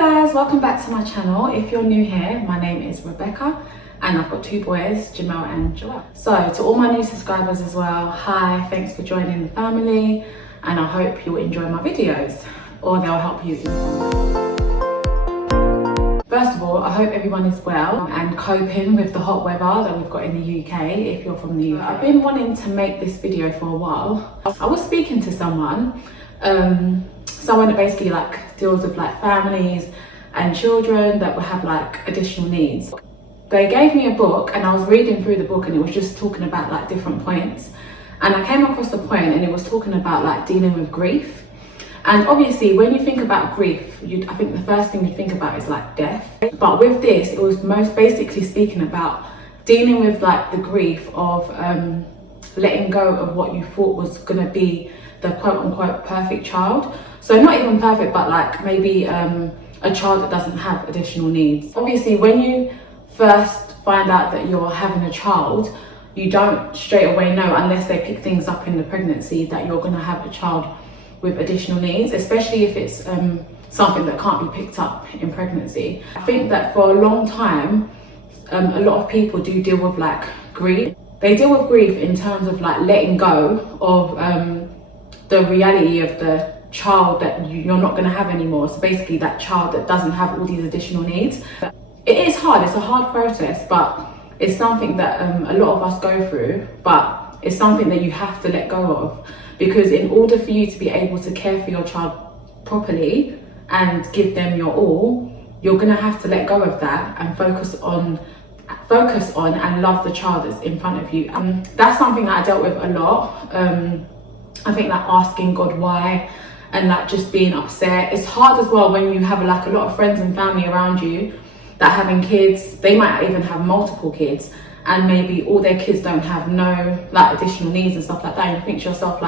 Guys, welcome back to my channel. If you're new here, my name is Rebecca and I've got two boys, Jamal and Joel. So to all my new subscribers as well, hi, thanks for joining the family and I hope you'll enjoy my videos or they'll help you. First of all, I hope everyone is well and coping with the hot weather that we've got in the UK if you're from the UK. I've been wanting to make this video for a while. I was speaking to someone that basically deals with families and children that will have additional needs. They gave me a book and I was reading through the book and it was just talking about different points, and I came across the point and it was talking about dealing with grief. And obviously when you think about grief, I think the first thing you think about is death, but with this it was most basically speaking about dealing with the grief of letting go of what you thought was going to be the quote-unquote perfect child. So not even perfect, but maybe a child that doesn't have additional needs. Obviously when you first find out that you're having a child, you don't straight away know, unless they pick things up in the pregnancy, that you're going to have a child with additional needs, especially if it's something that can't be picked up in pregnancy. I think that for a long time a lot of people do deal with grief. They deal with grief in terms of letting go of the reality of the child that you're not going to have anymore. So basically that child that doesn't have all these additional needs. It is hard, it's a hard process, but it's something that a lot of us go through, but it's something that you have to let go of, because in order for you to be able to care for your child properly and give them your all, you're going to have to let go of that and focus on and love the child that's in front of you. That's something that I dealt with a lot. I think asking God why and just being upset. It's hard as well when you have a lot of friends and family around you that are having kids. They might even have multiple kids and maybe all their kids don't have no additional needs and stuff like that, and you think to yourself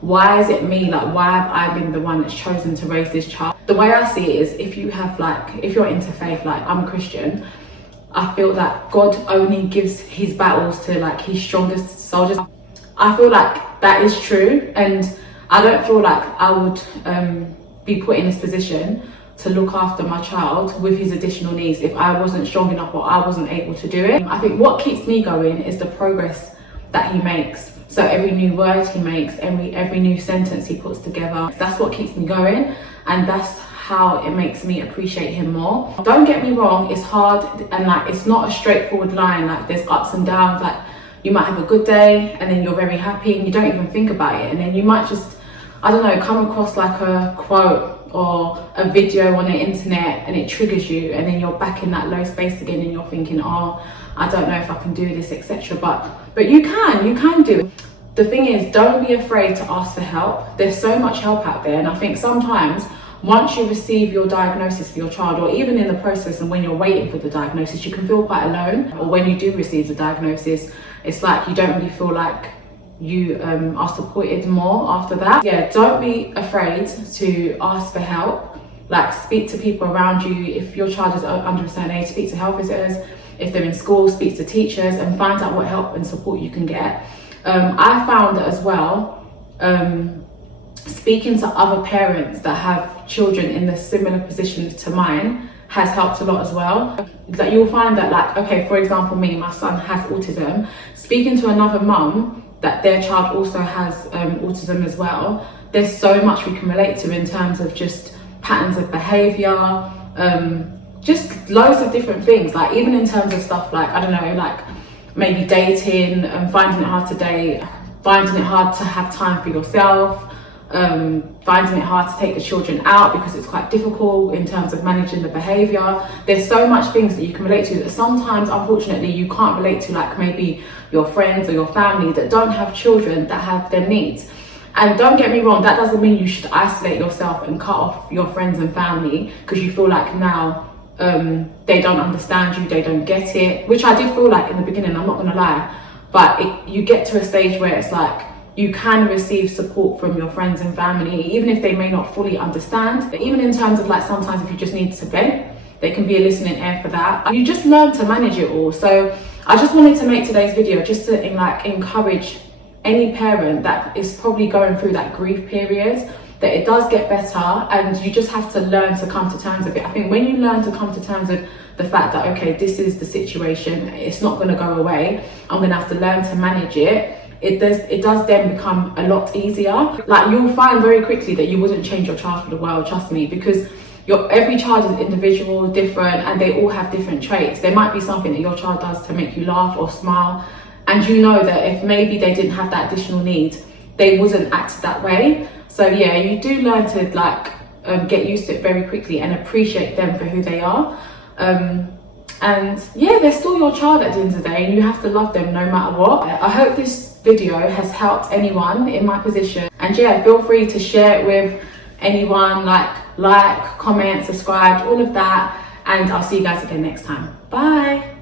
why is it me? Why have I been the one that's chosen to raise this child? The way I see it is, if you have if you're into faith, I'm a Christian, I feel that God only gives his battles to his strongest soldiers. I feel that is true, and I don't feel I would be put in this position to look after my child with his additional needs if I wasn't strong enough or I wasn't able to do it. I think what keeps me going is the progress that he makes. So every new word he makes, every new sentence he puts together, that's what keeps me going, and that's how it makes me appreciate him more. Don't get me wrong, it's hard and it's not a straightforward line. There's ups and downs. You might have a good day and then you're very happy and you don't even think about it, and then you might just, I don't know, come across a quote or a video on the internet and it triggers you, and then you're back in that low space again and you're thinking, oh, I don't know if I can do this, etc. But you can do it. The thing is, don't be afraid to ask for help. There's so much help out there, and I think sometimes once you receive your diagnosis for your child, or even in the process and when you're waiting for the diagnosis, you can feel quite alone. Or when you do receive the diagnosis, it's you don't really feel you are supported more after that. Yeah, don't be afraid to ask for help. Speak to people around you. If your child is under a certain age, speak to health visitors. If they're in school, speak to teachers and find out what help and support you can get. I found that as well, speaking to other parents that have children in the similar positions to mine has helped a lot as well. You'll find that okay, for example, my son has autism. Speaking to another mum that their child also has autism as well, there's so much we can relate to in terms of just patterns of behaviour, just loads of different things, even in terms of stuff I don't know, maybe dating and finding it hard to date, finding it hard to have time for yourself, finding it hard to take the children out because it's quite difficult in terms of managing the behaviour. There's so much things that you can relate to that sometimes unfortunately you can't relate to, maybe your friends or your family that don't have children that have their needs. And don't get me wrong, that doesn't mean you should isolate yourself and cut off your friends and family because you feel now they don't understand you, they don't get it, which I did feel in the beginning, I'm not gonna lie. But you get to a stage where it's you can receive support from your friends and family, even if they may not fully understand. But even in terms of sometimes if you just need to vent, they can be a listening ear for that. You just learn to manage it all. So I just wanted to make today's video just to encourage any parent that is probably going through that grief period that it does get better, and you just have to learn to come to terms with it. I think when you learn to come to terms with the fact that, okay, this is the situation, it's not going to go away, I'm going to have to learn to manage it, it does then become a lot easier. Like, you'll find very quickly that you wouldn't change your child for the world, trust me, because every child is individual, different, and they all have different traits. There might be something that your child does to make you laugh or smile, and you know that if maybe they didn't have that additional need, they wouldn't act that way. So yeah, you do learn to like get used to it very quickly and appreciate them for who they are. And yeah, they're still your child at the end of the day, and you have to love them no matter what. I hope this video has helped anyone in my position, and yeah, feel free to share it with anyone, like, comment, subscribe, all of that, and I'll see you guys again next time. Bye.